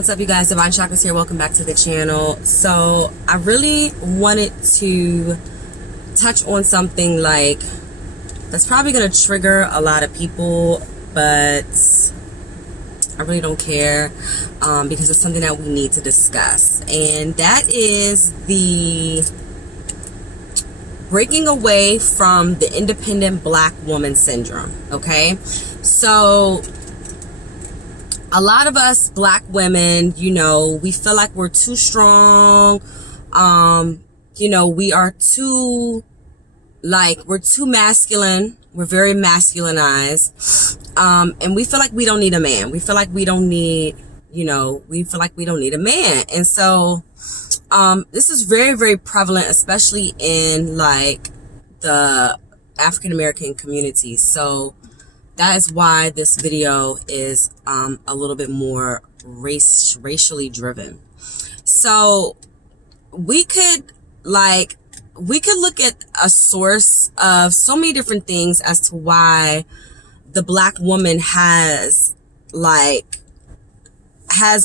What's up, you guys? Divine Chakras here. Welcome back to the channel. So I really wanted to touch on something like that's probably going to trigger a lot of people, but I really don't care because it's something that we need to discuss, and that is the breaking away from the independent black woman syndrome. Okay, so a lot of us black women, we feel like we're too strong. We are too, we're too masculine. We're very masculinized. And we feel like we don't need a man. We feel like we don't need, we feel like we don't need a man. And so, this is very, very prevalent, especially in the African American community. So, that is why this video is a little bit more racially driven. So we could look at a source of so many different things as to why the black woman has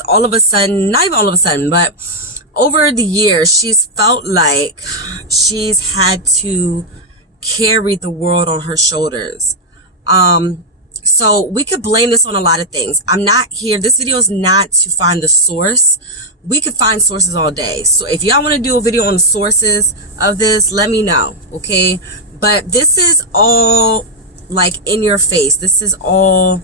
all of a sudden, not even all of a sudden, but over the years, she's felt like she's had to carry the world on her shoulders. So we could blame this on a lot of things. I'm not here. This video is not to find the source. We could find sources all day. So if y'all want to do a video on the sources of this, let me know. Okay. But this is all in your face. This is all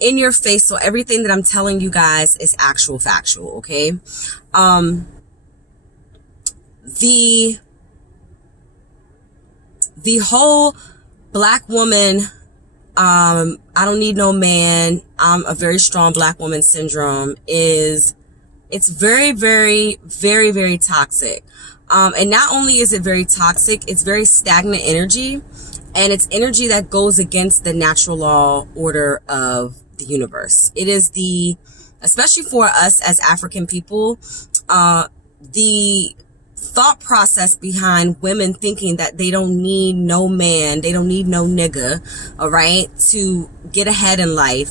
in your face. So everything that I'm telling you guys is factual. Okay. The whole black woman, I don't need no man, I'm a very strong black woman syndrome it's very, very, very, very toxic. And not only is it very toxic, it's very stagnant energy, and it's energy that goes against the natural law order of the universe. It is especially for us as African people, the thought process behind women thinking that they don't need no man, they don't need no nigga, all right, to get ahead in life,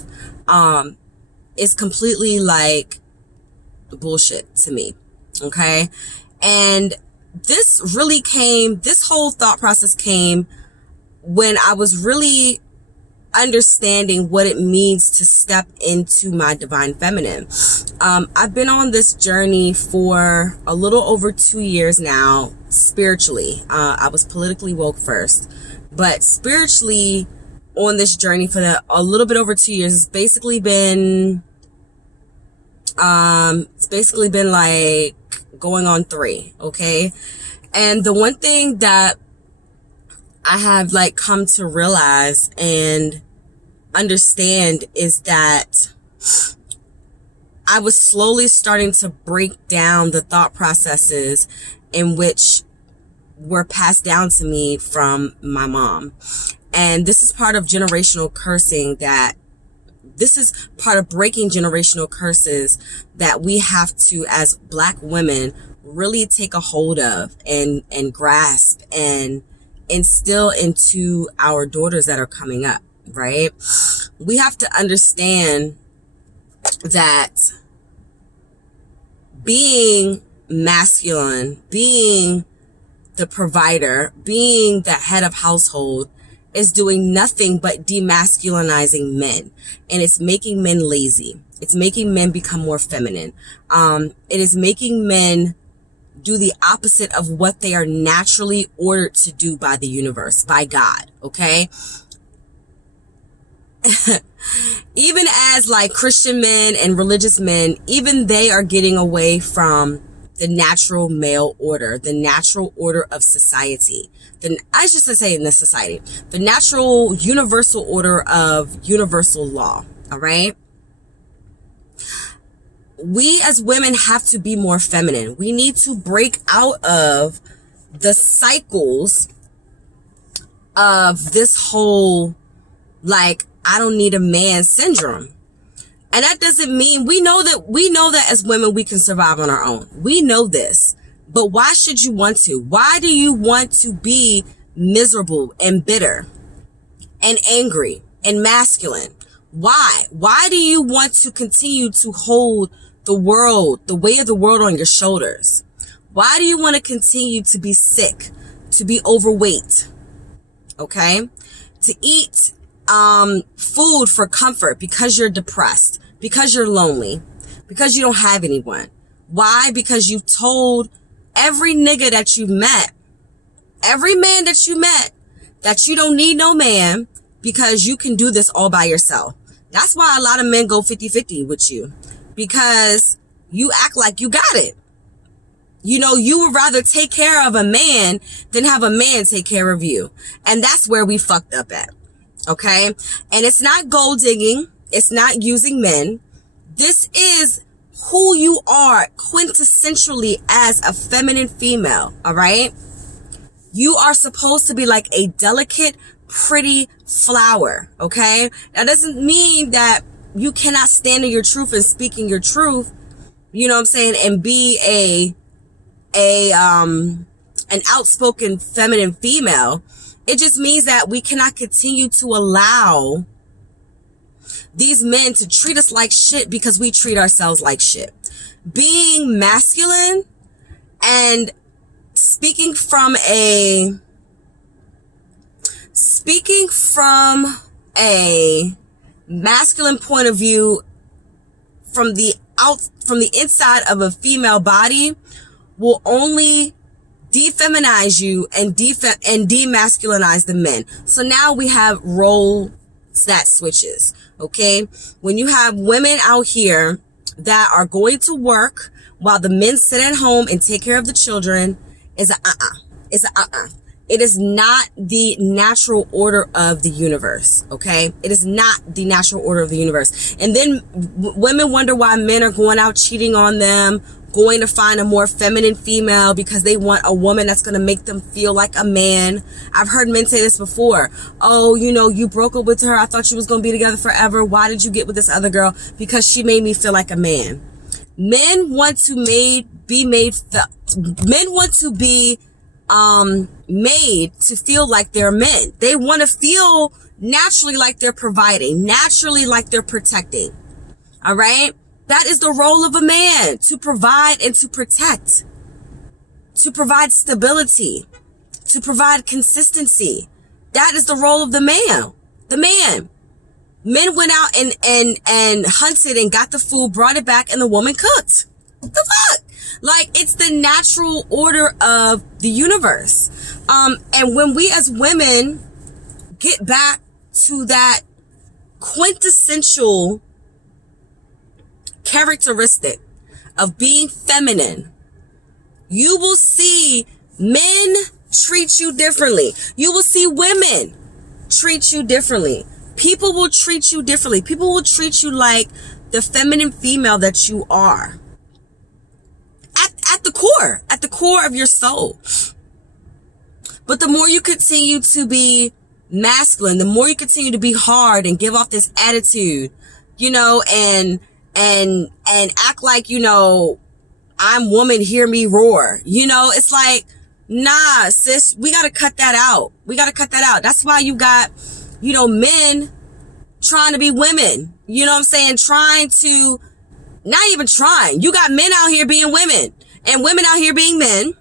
is completely bullshit to me. Okay. And this whole thought process came when I was really understanding what it means to step into my divine feminine. I've been on this journey for a little over 2 years now, spiritually. I was politically woke first, but spiritually on this journey for a little bit over 2 years. It's basically been going on 3. Okay. And the one thing that I have come to realize and understand is that I was slowly starting to break down the thought processes in which were passed down to me from my mom. And this is part of generational cursing, this is part of breaking generational curses that we have to, as black women, really take a hold of and grasp and instill into our daughters that are coming up, right? We have to understand that being masculine, being the provider, being the head of household is doing nothing but demasculinizing men. And it's making men lazy. It's making men become more feminine. It is making men do the opposite of what they are naturally ordered to do by the universe, by God. Okay. Even as Christian men and religious men, even they are getting away from the natural male order, the natural order of society. I should say in this society, the natural universal order of universal law. All right. We as women have to be more feminine. We need to break out of the cycles of this whole, I don't need a man syndrome. And that doesn't mean, we know that as women, we can survive on our own. We know this, but why should you want to? Why do you want to be miserable and bitter and angry and masculine? Why? Why do you want to continue to hold the world, the weight of the world on your shoulders? Why do you want to continue to be sick, to be overweight, okay? To eat food for comfort because you're depressed, because you're lonely, because you don't have anyone. Why? Because you told every nigga that you met, every man that you met, that you don't need no man because you can do this all by yourself. That's why a lot of men go 50-50 with you, because you act like you got it. You know, you would rather take care of a man than have a man take care of you. And that's where we fucked up at. Okay? And it's not gold digging. It's not using men. This is who you are quintessentially as a feminine female. All right? You are supposed to be like a delicate, pretty flower. Okay? That doesn't mean that you cannot stand in your truth and speak in your truth. You know what I'm saying? And be an outspoken feminine female. It just means that we cannot continue to allow these men to treat us like shit because we treat ourselves like shit. Being masculine and speaking from a masculine point of view, from the inside of a female body, will only defeminize you and demasculinize the men. So now we have roles that switches. Okay, when you have women out here that are going to work while the men sit at home and take care of the children, is a It's a It is not the natural order of the universe. Okay, it is not the natural order of the universe. And then women wonder why men are going out cheating on them, going to find a more feminine female because they want a woman that's going to make them feel like a man. I've heard men say this before. Oh, you know, you broke up with her. I thought you was going to be together forever. Why did you get with this other girl? Because she made me feel like a man. Men want to made to feel like they're men. They want to feel naturally like they're providing, naturally like they're protecting. All right? That is the role of a man, to provide and to protect, to provide stability, to provide consistency. That is the role of the man. The man. Men went out and hunted and got the food, brought it back, and the woman cooked. What the fuck? Like, it's the natural order of the universe. And when we as women get back to that quintessential characteristic of being feminine, you will see men treat you differently. You will see women treat you differently. People will treat you differently. People will treat you like the feminine female that you are. At the core of your soul. But the more you continue to be masculine, the more you continue to be hard and give off this attitude, you know, and act like, you know, I'm woman, hear me roar. You know, it's like, nah, sis, we got to cut that out. We got to cut that out. That's why you got, you know, men trying to be women. You know what I'm saying? Trying to, not even trying. You got men out here being women and women out here being men.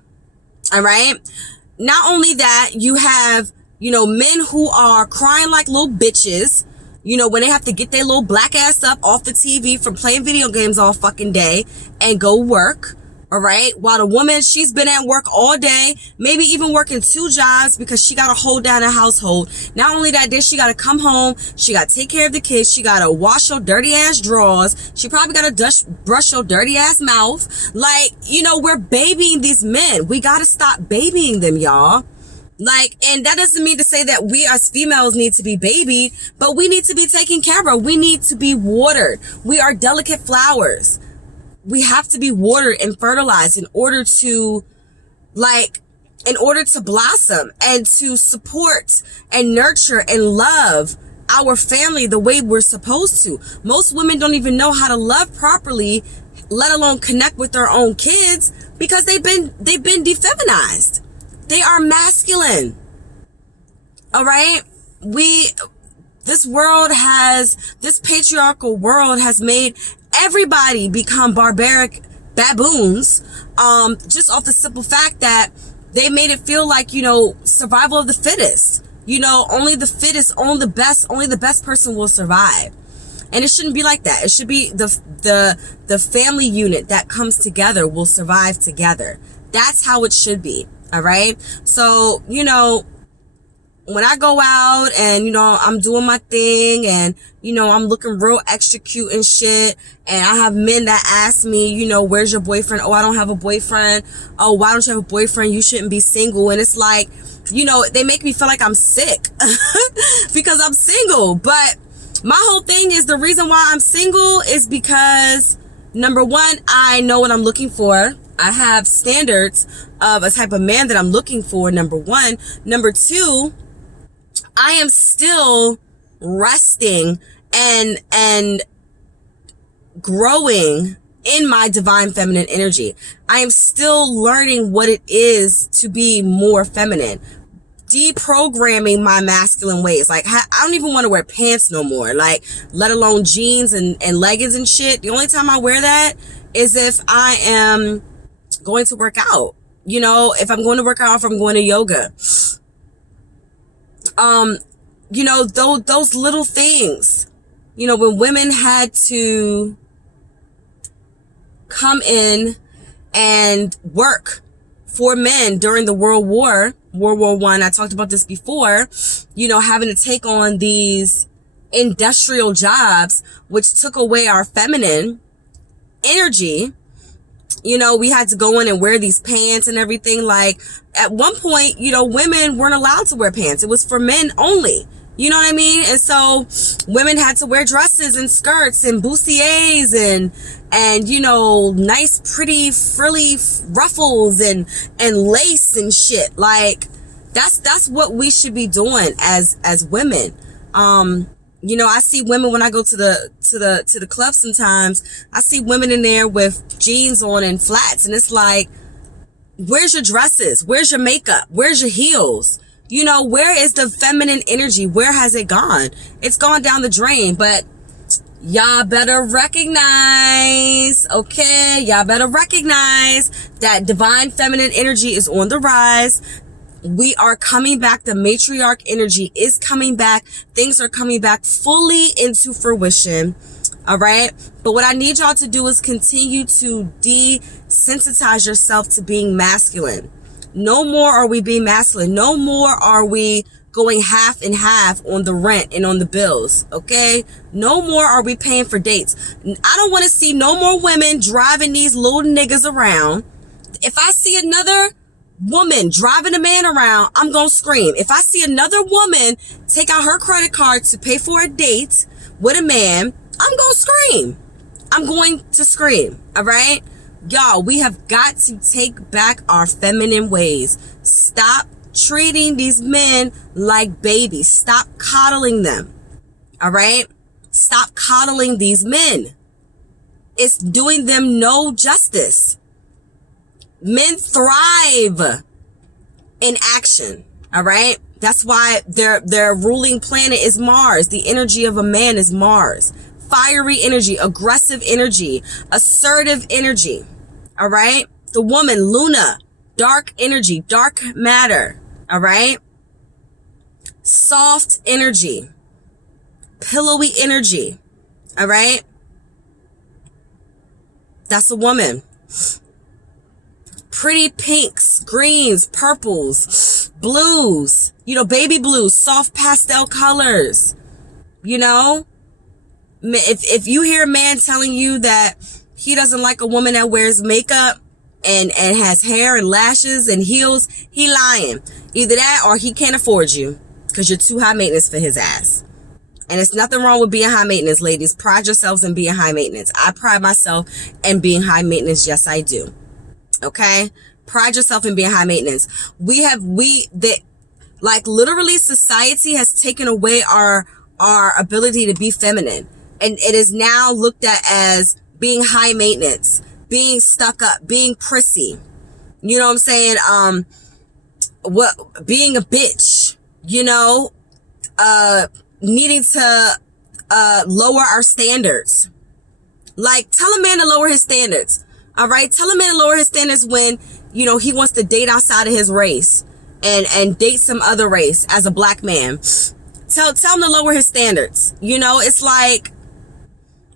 All right. Not only that, you have, you know, men who are crying like little bitches, you know, when they have to get their little black ass up off the TV from playing video games all fucking day and go work. All right. While the woman, she's been at work all day, maybe even working 2 jobs because she got to hold down a household. Not only that, then she got to come home. She got to take care of the kids. She got to wash your dirty ass drawers. She probably got to brush your dirty ass mouth. Like, you know, we're babying these men. We got to stop babying them, y'all. Like, and that doesn't mean to say that we as females need to be babied, but we need to be taken care of. We need to be watered. We are delicate flowers. We have to be watered and fertilized in order to blossom and to support and nurture and love our family the way we're supposed to. Most women don't even know how to love properly, let alone connect with their own kids, because they've been defeminized. They are masculine. All right? This patriarchal world has made everybody become barbaric baboons, just off the simple fact that they made it feel like, you know, survival of the fittest. You know, only the fittest, only the best person will survive. And it shouldn't be like that. It should be the family unit that comes together will survive together. That's how it should be. All right. So, you know, when I go out and, you know, I'm doing my thing and, you know, I'm looking real extra cute and shit. And I have men that ask me, you know, where's your boyfriend? Oh, I don't have a boyfriend. Oh, why don't you have a boyfriend? You shouldn't be single. And it's like, you know, they make me feel like I'm sick because I'm single. But my whole thing is the reason why I'm single is because, number one, I know what I'm looking for. I have standards of a type of man that I'm looking for, number one. Number two, I am still resting and growing in my divine feminine energy. I am still learning what it is to be more feminine, deprogramming my masculine ways. Like, I don't even want to wear pants no more, like, let alone jeans and leggings and shit. The only time I wear that is if I am going to work out. You know, if I'm going to work out, if I'm going to yoga. You know, those little things, you know, when women had to come in and work for men during the World War I, I talked about this before, you know, having to take on these industrial jobs, which took away our feminine energy. You know, we had to go in and wear these pants and everything. Like, at one point, you know, women weren't allowed to wear pants. It was for men only. You know what I mean? And so women had to wear dresses and skirts and bustiers and, you know, nice, pretty, frilly ruffles and lace and shit. Like, that's what we should be doing as women. You know, I see women when I go to the club sometimes, I see women in there with jeans on and flats, and it's like, where's your dresses? Where's your makeup? Where's your heels? You know, where is the feminine energy? Where has it gone? It's gone down the drain, but y'all better recognize, okay? Y'all better recognize that divine feminine energy is on the rise. We are coming back. The matriarch energy is coming back. Things are coming back fully into fruition. All right. But what I need y'all to do is continue to desensitize yourself to being masculine. No more are we being masculine. No more are we going half and half on the rent and on the bills. Okay. No more are we paying for dates. I don't want to see no more women driving these little niggas around. If I see another woman driving a man around, I'm gonna scream. If I see another woman take out her credit card to pay for a date with a man, I'm gonna scream. I'm going to scream. All right. Y'all, we have got to take back our feminine ways. Stop treating these men like babies. Stop coddling them. All right. Stop coddling these men. It's doing them no justice. Men thrive in action. All right. That's why their ruling planet is Mars. The energy of a man is Mars. Fiery energy, aggressive energy, assertive energy. All right. The woman, Luna, dark energy, dark matter. All right. Soft energy, pillowy energy. All right. That's a woman. Pretty pinks, greens, purples, blues, you know, baby blues, soft pastel colors. You know, if you hear a man telling you that he doesn't like a woman that wears makeup and has hair and lashes and heels, he lying. Either that or he can't afford you because you're too high maintenance for his ass. And it's nothing wrong with being high maintenance, ladies. Pride yourselves in being high maintenance. I pride myself in being high maintenance. Yes, I do. Okay. Pride yourself in being high maintenance. Like literally society has taken away our ability to be feminine. And it is now looked at as being high maintenance, being stuck up, being prissy. You know what I'm saying? Being a bitch, you know, needing to, lower our standards. Like, tell a man to lower his standards. All right? Tell a man to lower his standards when, you know, he wants to date outside of his race and date some other race as a black man. Tell him to lower his standards. You know, it's like,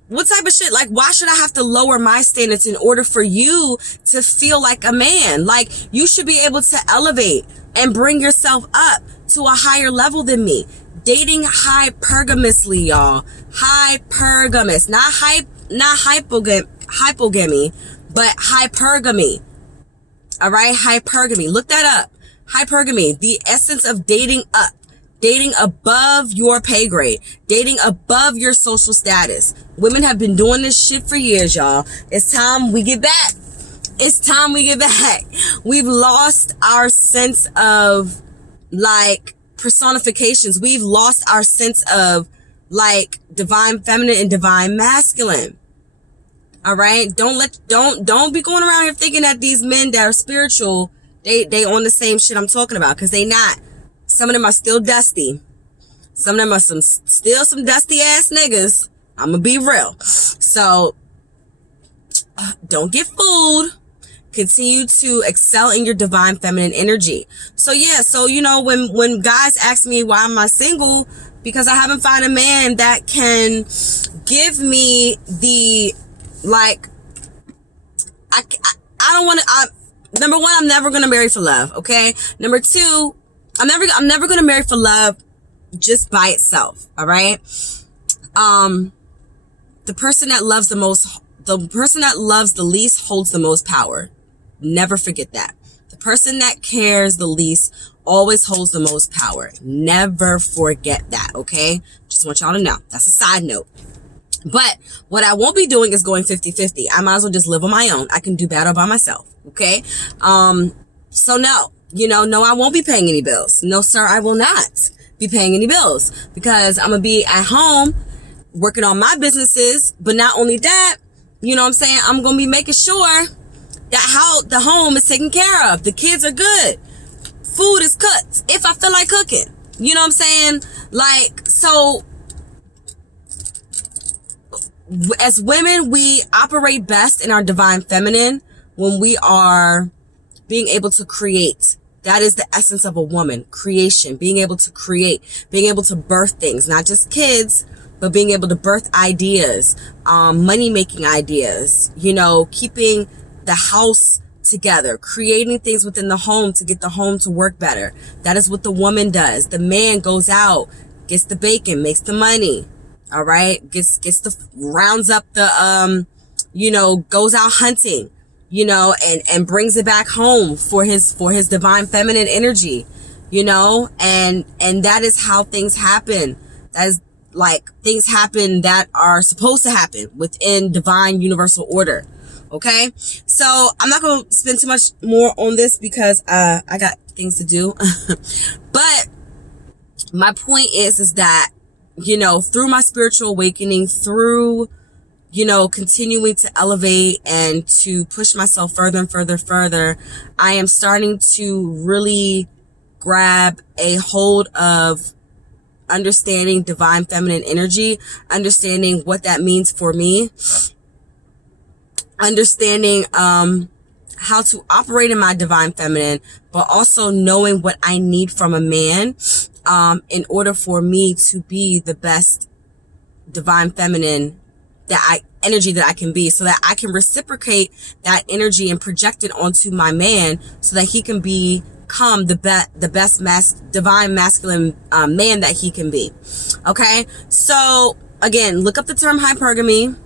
what type of shit? Like, why should I have to lower my standards in order for you to feel like a man? Like, you should be able to elevate and bring yourself up to a higher level than me. Dating hypergamously, y'all. Hypergamous. Not hypogamy, but hypergamy. All right? Hypergamy. Look that up. Hypergamy. The essence of dating up. Dating above your pay grade. Dating above your social status. Women have been doing this shit for years, y'all. It's time we get back. It's time we get back. We've lost our sense of, like, personifications. We've lost our sense of, like, divine feminine and divine masculine. All right? Don't be going around here thinking that these men that are spiritual, they on the same shit I'm talking about, because they not. Some of them are still dusty. Some of them are still some dusty ass niggas. I'm gonna be real. So don't get fooled. Continue to excel in your divine feminine energy. So yeah, so you know, when guys ask me why am I single, because I haven't found a man that can give me the, like, I don't want to. Number one, I'm never gonna marry for love. Okay. Number two, I'm never gonna marry for love just by itself. All right. The person that loves the most, the person that loves the least holds the most power. Never forget that. The person that cares the least always holds the most power. Never forget that. Okay. Just want y'all to know. That's a side note. But what I won't be doing is going 50-50. I might as well just live on my own. I can do battle by myself. Okay. So no. You know, no, I won't be paying any bills. No, sir, I will not be paying any bills, because I'm going to be at home working on my businesses. But not only that, you know what I'm saying? I'm going to be making sure that how the home is taken care of. The kids are good. Food is cooked if I feel like cooking. You know what I'm saying? Like, so as women, we operate best in our divine feminine when we are being able to create. That is the essence of a woman. Creation. Being able to create. Being able to birth things. Not just kids, but being able to birth ideas. Money-making ideas. You know, keeping the house together. Creating things within the home to get the home to work better. That is what the woman does. The man goes out, gets the bacon, makes the money. All right? Rounds up the, you know, goes out hunting. You know, and brings it back home for his divine feminine energy, you know, and that is how things happen. That is, like, things happen that are supposed to happen within divine universal order. Okay. So I'm not going to spend too much more on this because, I got things to do, but my point is that, you know, through my spiritual awakening, through, you know, continuing to elevate and to push myself further and further, I am starting to really grab a hold of understanding divine feminine energy, understanding what that means for me, understanding how to operate in my divine feminine, but also knowing what I need from a man in order for me to be the best divine feminine energy that I can be, so that I can reciprocate that energy and project it onto my man, so that he can become the best divine masculine man that he can be. Okay, so again, look up the term hypergamy.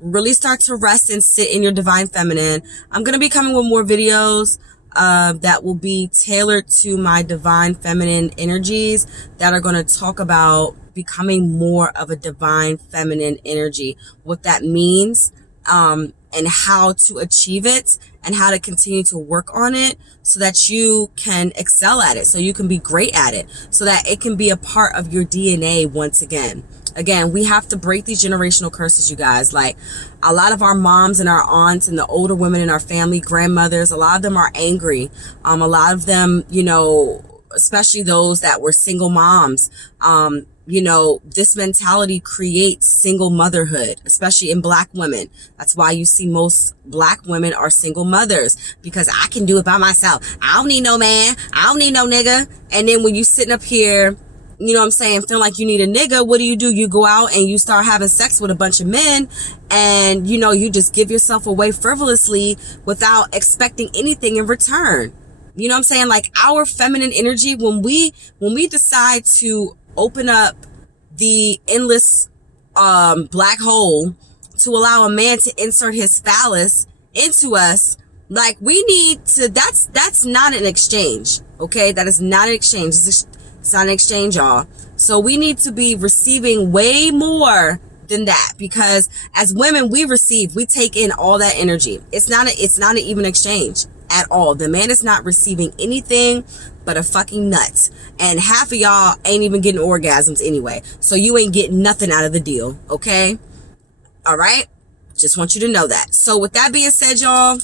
Really start to rest and sit in your divine feminine. I'm gonna be coming with more videos that will be tailored to my divine feminine energies, that are going to talk about becoming more of a divine feminine energy, what that means, and how to achieve it, and how to continue to work on it so that you can excel at it, so you can be great at it, so that it can be a part of your DNA once again. Again, we have to break these generational curses, you guys. Like, a lot of our moms and our aunts and the older women in our family, grandmothers, a lot of them are angry. A lot of them, you know, especially those that were single moms, You know, this mentality creates single motherhood, especially in Black women. That's why you see most Black women are single mothers, because I can do it by myself. I don't need no man. I don't need no nigga. And then when you sitting up here, you know what I'm saying, feeling like you need a nigga, what do? You go out and you start having sex with a bunch of men, and, you know, you just give yourself away frivolously without expecting anything in return. You know what I'm saying? Like, our feminine energy, when we decide to open up the endless black hole to allow a man to insert his phallus into us, like, we need to, that's not an exchange, okay? That is not an exchange. It's not an exchange, y'all. So we need to be receiving way more than that, because as women, we take in all that energy. It's not an even exchange at all. The man is not receiving anything but a fucking nut, and half of y'all ain't even getting orgasms anyway, so you ain't getting nothing out of the deal, okay? All right, just want you to know that. So with that being said, y'all,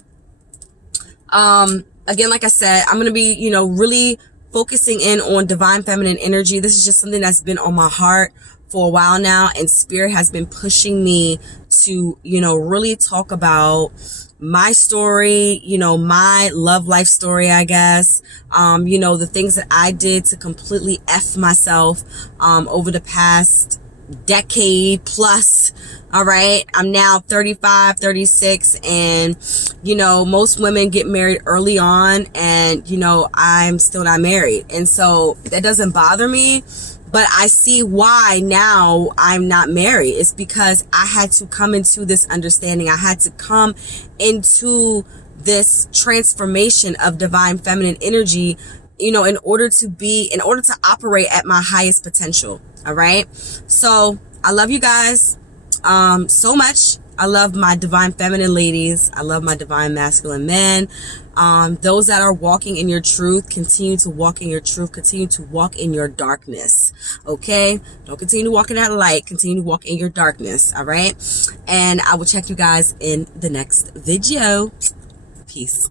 again, like I said, I'm gonna be, you know, really focusing in on divine feminine energy. This is just something that's been on my heart for a while now, and Spirit has been pushing me to, you know, really talk about my story, you know, my love life story, I guess. You know, the things that I did to completely F myself over the past decade plus. All right, I'm now 35, 36, and, you know, most women get married early on, and, you know, I'm still not married, and so that doesn't bother me. But I see why now I'm not married. It's because I had to come into this understanding. I had to come into this transformation of divine feminine energy, you know, in order to operate at my highest potential. All right. So I love you guys so much. I love my divine feminine ladies. I love my divine masculine men. Those that are walking in your truth, continue to walk in your truth. Continue to walk in your darkness. Okay? Don't continue to walk in that light. Continue to walk in your darkness. All right? And I will check you guys in the next video. Peace.